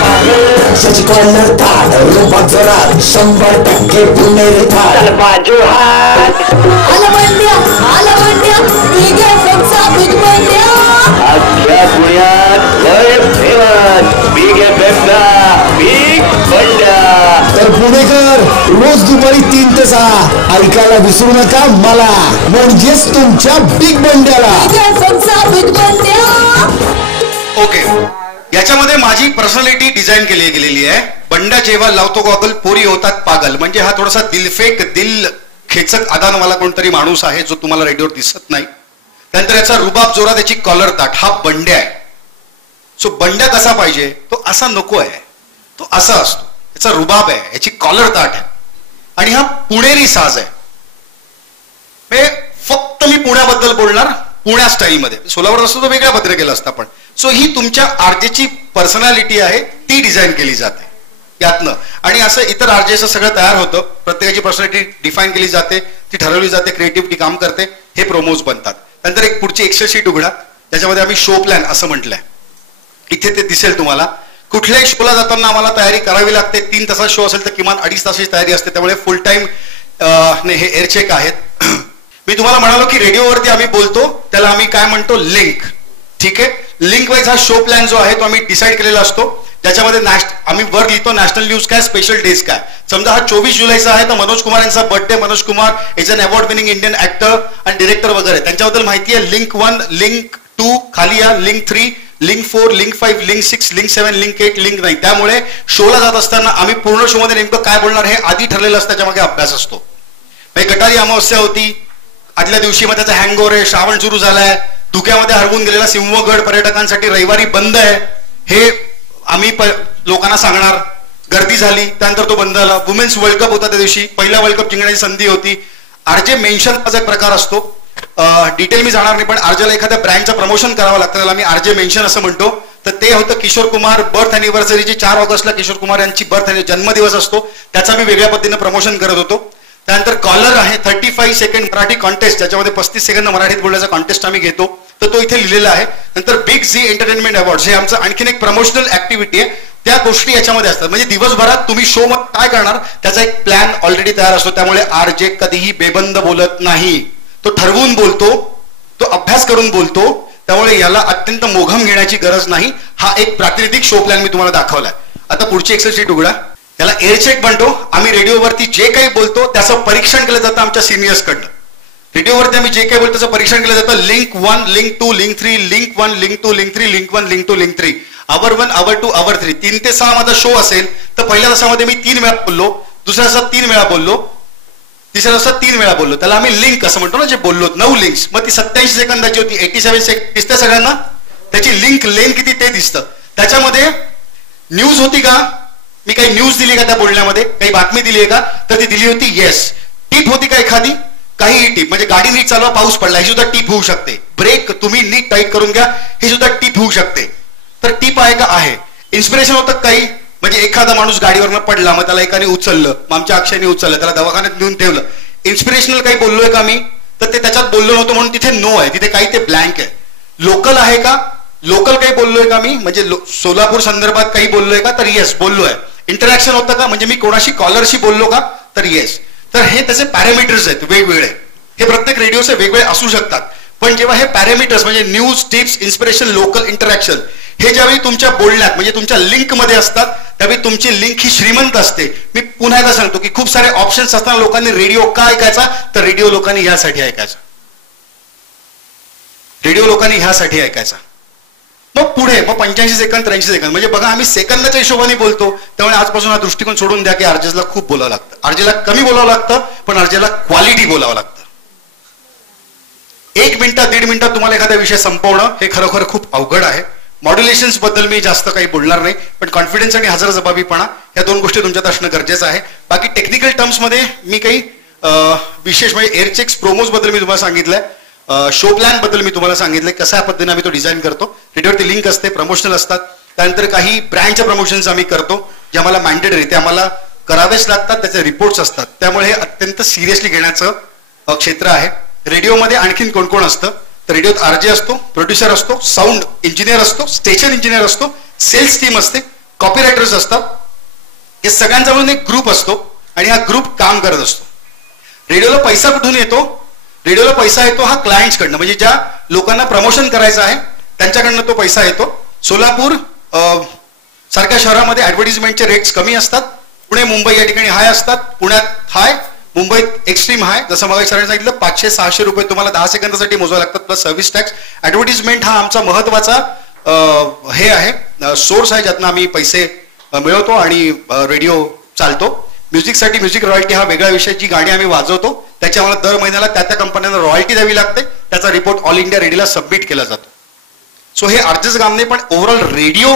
पागल. शची कॉलर ताड रोबा जोरात 100% पुणेरी थाट. बाजू हात आला बंड्या बिग एफएमचा बिग बंड्या. अख्ख्या पुण्यात लय फेमस बिग एफएमचा बिग पंड्या. तर पुणेकर रोज दुपारी 3 ते 6 ऐकायला विसरू नका मला, म्हणजेच तुमच्या बिग बंड्याला. बिग एफएमचा बिग बंड्या. ओके, याच्यामध्ये माझी पर्सनॅलिटी डिझाईन केली गेलेली आहे. बंड्या जेव्हा लावतो गॉगल पोरी होतात पागल, म्हणजे हा थोडासा दिलफेक दिल खेचक अदानवाला कोणतरी माणूस आहे जो तुम्हाला रेडिओवर दिसत नाही. त्यानंतर याचा रुबाब जोरात, त्याची कॉलर ताट, हा बंड्या आहे. सो बंड्या कसा पाहिजे, तो असा नको आहे. तो असा असतो, याचा रुबाब आहे, याची कॉलर ताट आहे आणि हा पुणेरी साज आहे. फक्त मी पुण्याबद्दल बोलणार, पुण्या स्टाईलमध्ये. सोलापूर असतो तो वेगळ्या पत्र केलं असतं आपण. सो ही तुमच्या आरजेची पर्सनॅलिटी आहे, ती डिझाईन केली जाते यातनं. आणि असं इतर आरजेचं सगळं तयार होतं, प्रत्येकाची पर्सनॅलिटी डिफाईन केली जाते, ती ठरवली जाते, क्रिएटिव्हिटी काम करते, हे प्रोमोज बनतात. नंतर एक पुढची एक्सेल शीट उघडा, त्याच्यामध्ये आम्ही शो प्लॅन असं म्हटलंय. इथे ते दिसेल तुम्हाला. कुठल्याही शोला जाताना आम्हाला तयारी करावी लागते. 3 तासाचा शो असेल तर किमान 2.5 तासाची तयारी असते, त्यामुळे फुल टाइम हे एअर चेक आहेत. मी तुम्हाला म्हणालो की रेडिओवरती आम्ही बोलतो त्याला आम्ही काय म्हणतो, लिंक. ठीक आहे, लिंक वाईज हा शो प्लॅन जो आहे तो आम्ही डिसाईड केलेला असतो, ज्याच्यामध्ये आम्ही वर लिहितो नॅशनल न्यूज काय, स्पेशल डेज काय. समजा हा 24 जुलैचा आहे तर मनोज कुमार यांचा birthday, Manoj Kumar is an award winning Indian actor आणि डिरेक्टर वगैरे, त्यांच्याबद्दल माहिती आहे. लिंक 1, लिंक 2 खाली या, link 3, link 4, link 5, link 6, link 7, link 8, link 9. त्यामुळे शोला जात असताना आम्ही पूर्ण शो मध्ये नेमकं काय बोलणार हे आधी ठरलेलं असतं, त्याच्या मागे अभ्यास असतो. गटारी अमावस्या होती आदल्या दिवशी, मग त्याचा हँगओव्हर आहे, श्रावण सुरू झालाय, धुक्यामध्ये हरवून गेलेला सिंहगड पर्यटकांसाठी रविवारी बंद आहे, हे आम्ही लोकांना सांगणार. गर्दी झाली, त्यानंतर तो बंद झाला. वुमेन्स वर्ल्ड कप होता त्या दिवशी, पहिला वर्ल्ड कप जिंकण्याची संधी होती. आरजे मेन्शनचा एक प्रकार असतो, डिटेल मी जाणार नाही, पण आरजेला एखाद्या ब्रँडचं प्रमोशन करावं लागतं, त्याला आम्ही आरजे मेन्शन असं म्हणतो. तर ते होतं किशोर कुमार बर्थ अॅनिव्हर्सरीची 4 ऑगस्टला किशोर कुमार यांची जन्मदिवस असतो, त्याचा मी वेगळ्या पद्धतीने प्रमोशन करत होतो. त्यानंतर कॉलर आहे 35 सेकंड मराठी कॉन्टेस्ट, ज्याच्यामध्ये 35 सेकंद मराठीत बोलण्याचा कॉन्टेस्ट आम्ही घेतो, तर तो इथे लिहिलेला आहे. नंतर बिग झी एंटरटेनमेंट अवॉर्ड, हे आमचं आणखीन एक प्रमोशनल ऍक्टिव्हिटी आहे, त्या गोष्टी याच्यामध्ये असतात. म्हणजे दिवसभरात तुम्ही शो मध्ये काय करणार त्याचा एक प्लॅन ऑलरेडी तयार असतो. त्यामुळे आरजे कधीही बेबंद बोलत नाही, तो ठरवून बोलतो, तो अभ्यास करून बोलतो. त्यामुळे याला अत्यंत मोघम घेण्याची गरज नाही. हा एक प्रातिनिधिक शो प्लॅन मी तुम्हाला दाखवलाय. आता पुढची एक्सेल शीट उघडा, त्याला एअर चेक म्हणतो. आम्ही रेडिओवरती जे काही बोलतो त्याचं परीक्षण केलं जातं आमच्या सिनियर्स कडनं. रेडिओवरती आम्ही जे काही बोलतो त्याचं परीक्षण केलं जातं. Link 1, link 2, link 3, link 1, link 2, link 3, link 1, link 2, link 3, आवर 1, आवर 2, आवर 3. 3 ते 6 माझा शो असेल तर पहिल्या तासामध्ये मी 3 वेळा बोललो, दुसऱ्या तासात 3 वेळा बोललो, तिसऱ्या तासात 3 वेळा बोललो, त्याला आम्ही लिंक असं म्हणतो ना, जे बोललो 9 लिंक्स. मग ती 87 सेकंदाची होती, 87 सेकंद दिसते सगळ्यांना. त्याची लिंक लेन किती ते दिसतं. त्याच्यामध्ये न्यूज होती का, मी काही न्यूज दिली का त्या बोलण्यामध्ये, काही बातमी दिली आहे का, तर ती दिली होती येस. टीप होती का एखादी, काहीही टीप, म्हणजे गाडी नीट चालवा, पाऊस पडला, ही सुद्धा टीप होऊ शकते. ब्रेक तुम्ही नीट टाईट करून घ्या, ही सुद्धा टीप होऊ शकते. तर टीप आहे का, आहे. इन्स्पिरेशन होतं काही, म्हणजे एखादा माणूस गाडीवरनं पडला, मग त्याला एकाने उचललं, मग आमच्या अक्षयाने उचललं, त्याला दवाखान्यात नेऊन ठेवलं. इन्स्पिरेशनल काही बोललोय का मी, तर ते त्याच्यात बोललो नव्हतं म्हणून तिथे नो आहे, तिथे काही ते ब्लँक आहे. लोकल आहे का, लोकल काही बोललोय का मी, म्हणजे सोलापूर संदर्भात काही बोललोय का, तर येस बोललोय. इंटरॅक्शन होतं का, म्हणजे मी कोणाशी कॉलरशी बोललो का, तर येस. तर हे त्याचे पॅरामीटर्स आहेत वेगवेगळे, हे प्रत्येक रेडिओचे वेगवेगळे असू शकतात. पण जेव्हा हे पॅरामीटर्स म्हणजे news, tips, inspiration, local, interaction हे ज्यावेळी तुमच्या बोलण्यात म्हणजे तुमच्या लिंक मध्ये असतात, त्यावेळी तुमची लिंक ही श्रीमंत असते. मी पुन्हा एकदा सांगतो की खूप सारे ऑप्शन्स असताना लोकांनी रेडिओ का ऐकायचा, तर रेडिओ लोकांनी ह्यासाठी ऐकायचा, रेडिओ लोकांनी ह्यासाठी ऐकायचा. मग पुढे मग 85 सेकंद 83 सेकंद, म्हणजे बघा आम्ही सेकंदाच्या हिशोबाने बोलतो. त्यामुळे आजपासून हा दृष्टिकोन सोडून द्या की आरजेला खूप बोलावं लागतं. आरजेला कमी बोलावं लागतं, पण आरजेला क्वालिटी बोलावं लागतं. 1 मिनिटात 1.5 मिनिटात तुम्हाला एखादा विषय संपवणं हे खरोखर खूप अवघड आहे. मॉड्युलेशन्स बद्दल मी जास्त काही बोलणार नाही, पण कॉन्फिडन्स आणि हजरजबाबीपणा या 2 गोष्टी तुमच्यात असणं गरजेचं आहे. बाकी टेक्निकल टर्म्स मध्ये मी काही विशेष म्हणजे एअर चेक्स प्रोमोज बद्दल मी तुम्हाला सांगितलंय, शो प्लॅन बद्दल मी तुम्हाला सांगितलंय, कशा पद्धतीने आम्ही तो डिझाईन करतो. रेडिओवरती लिंक असते, प्रमोशनल असतात. त्यानंतर काही ब्रँडच्या प्रमोशन्स आम्ही करतो जे आम्हाला मॅन्डेटरी, ते आम्हाला करावेच लागतात, त्याचे रिपोर्ट्स असतात. त्यामुळे हे अत्यंत सिरियसली घेण्याचं क्षेत्र आहे. रेडिओमध्ये आणखीन कोण कोण असतं, तर रेडिओत आरजे असतो, प्रोड्युसर असतो, साऊंड इंजिनियर असतो, स्टेशन इंजिनियर असतो, सेल्स टीम असते, कॉपीरायटर्स असतात. हे सगळ्यांचा मिळून एक ग्रुप असतो आणि हा ग्रुप काम करत असतो. रेडिओला पैसा कुठून येतो, रेडिओला पैसा येतो हा क्लायंट्स कडनं, म्हणजे ज्या लोकांना प्रमोशन करायचं आहे त्यांच्याकडनं तो पैसा येतो. सोलापूर सारख्या शहरामध्ये ऍडव्हर्टिजमेंटचे रेट्स कमी असतात. पुणे, मुंबई या ठिकाणी हाय असतात. पुण्यात हाय, मुंबईत एक्स्ट्रीम हाय. जसं मग सरांनी सांगितलं 500-600 रुपये तुम्हाला 10 सेकंदासाठी मोजावे लागतात, प्लस सर्व्हिस टॅक्स. ऍडव्हर्टिजमेंट हा आमचा महत्वाचा हे आहे, सोर्स आहे, ज्यातनं आम्ही पैसे मिळवतो आणि रेडिओ चालतो. म्युझिकसाठी म्युझिक रॉयल्टी हा वेगळा विषय. जी गाणी आम्ही वाजवतो त्याची आम्हाला दर महिन्याला त्या कंपन्यांना रॉयल्टी द्यावी लागते. त्याचा रिपोर्ट ऑल इंडिया रेडिओला सबमिट केला जातो. सो हे आरजेस काम नाही, पण ओव्हरऑल रेडिओ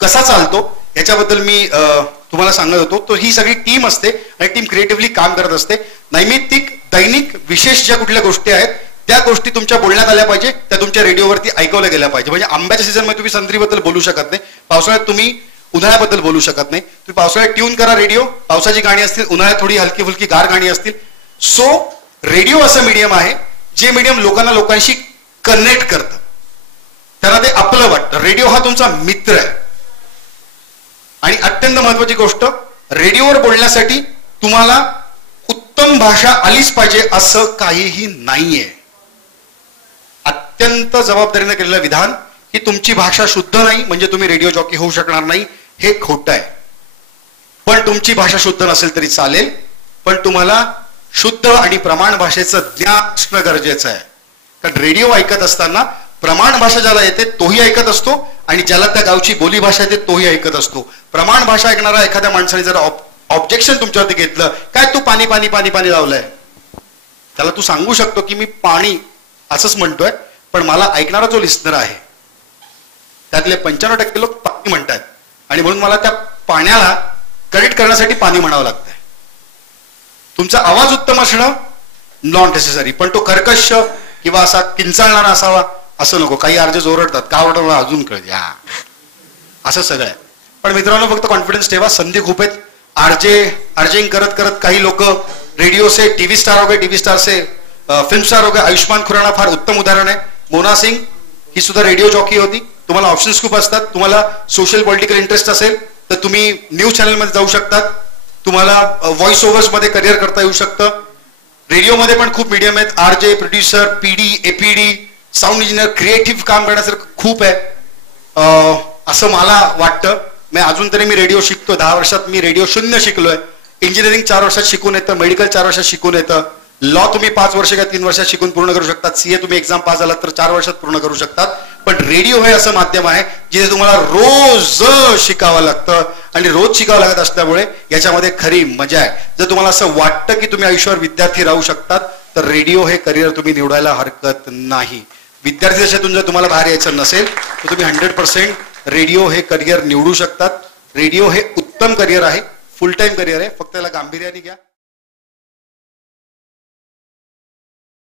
कसा चालतो याच्याबद्दल मी तुम्हाला सांगत होतो. तो ही सगळी टीम असते आणि टीम क्रिएटिव्हली काम करत असते. नैमित्तिक दैनिक विशेष ज्या कुठल्या गोष्टी आहेत त्या गोष्टी तुमच्या बोलण्यात आल्या पाहिजे, त्या तुमच्या रेडिओवरती ऐकवल्या गेल्या पाहिजे. म्हणजे आंब्याच्या सीझनमध्ये तुम्ही संत्रीबद्दल बोलू शकत नाही, पावसाळ्यात तुम्ही उन्हाळ्याबद्दल बोलू शकत नाही. तुम्ही पावसाळ्यात ट्यून करा रेडिओ, पावसाची गाणी असतील, उन्हाळ्यात थोडी हलकी फुलकी गार गाणी असतील. सो रेडिओ असं मीडियम आहे जे मीडियम लोकांशी कनेक्ट करतं, त्यांना ते आपलं वाटतं. रेडिओ हा तुमचा मित्र आहे. आणि अत्यंत महत्वाची गोष्ट, रेडिओवर बोलण्यासाठी तुम्हाला उत्तम भाषा आलीच पाहिजे असं काहीही नाहीये. अत्यंत जबाबदारीने केलेलं विधान की तुमची भाषा शुद्ध नाही म्हणजे तुम्ही रेडिओ जॉकी होऊ शकणार नाही, हे खोटं आहे. पण तुमची भाषा शुद्ध नसेल तरी चालेल, पण तुम्हाला शुद्ध आणि प्रमाण भाषेचं ज्ञान असणं गरजेचं आहे. कारण रेडिओ ऐकत असताना प्रमाण भाषा ज्याला येते तोही ऐकत असतो आणि ज्याला त्या गावची बोली भाषा येते तोही ऐकत असतो. प्रमाण भाषा ऐकणारा एखाद्या माणसाने जर ऑब्जेक्शन तुमच्यावरती घेतलं, काय तू पाणी पाणी पाणी पाणी लावलंय, त्याला तू सांगू शकतो की मी पाणी असंच म्हणतोय, पण मला ऐकणारा जो लिस्नर आहे त्यातले 95% लोक पाणी म्हणतात आणि म्हणून मला त्या पाण्याला करेक्ट करण्यासाठी पाणी म्हणावं लागतंय. तुमचा आवाज उत्तम असणं नॉन नेसेसरी, पण तो कर्कश किंवा असा किंचाळणारा असावा असं नको. काही आरजे ओरडतात का ओरडतात मला अजून कळते, असं सगळं आहे. पण मित्रांनो फक्त कॉन्फिडन्स ठेवा, संधी खूप आहेत. आरजेइंग करत करत काही लोक रेडिओ से टीव्ही स्टार हो गए, टीव्ही स्टार से फिल्म स्टार हो गए. आयुष्मान खुराना फार उत्तम उदाहरण आहे. मोना सिंग ही सुद्धा रेडिओ जॉकी होती. तुम्हाला ऑप्शन्स खूप असतात. तुम्हाला सोशल पॉलिटिकल इंटरेस्ट असेल तर तुम्ही न्यूज चॅनलमध्ये जाऊ शकतात. तुम्हाला व्हॉइस ओव्हर्स मध्ये करिअर करता येऊ शकतं. रेडिओमध्ये पण खूप मीडियम आहेत. RJ, producer, PD, APD, sound engineer, creative काम करण्यासारखं खूप आहे असं मला वाटतं. अजून तरी मी रेडिओ शिकतो. 10 वर्षात मी रेडिओ 0 शिकलोय. इंजिनिअरिंग 4 वर्षात शिकून येतं, मेडिकल 4 वर्षात शिकून येतं, लॉ तुम्ही 5 वर्ष किंवा 3 वर्षात शिकून पूर्ण करू शकतात, सीए तुम्ही एक्झाम पास झालात तर 4 वर्षात पूर्ण करू शकतात. पण रेडिओ हे असं माध्यम आहे जिथे तुम्हाला रोज शिकावं लागतं आणि रोज शिकावं लागत असल्यामुळे याच्यामध्ये खरी मजा आहे. जर तुम्हाला असं वाटतं की तुम्ही आयुष्यावर विद्यार्थी राहू शकतात तर रेडिओ हे करिअर तुम्ही निवडायला हरकत नाही. विद्यार्थी दशेतून जर तुम्हाला बाहेर यायचं नसेल तर तुम्ही 100% रेडिओ हे करिअर निवडू शकतात. रेडिओ हे उत्तम करिअर आहे, फुल टाइम करिअर आहे, फक्त त्याला गांभीर्याने घ्या.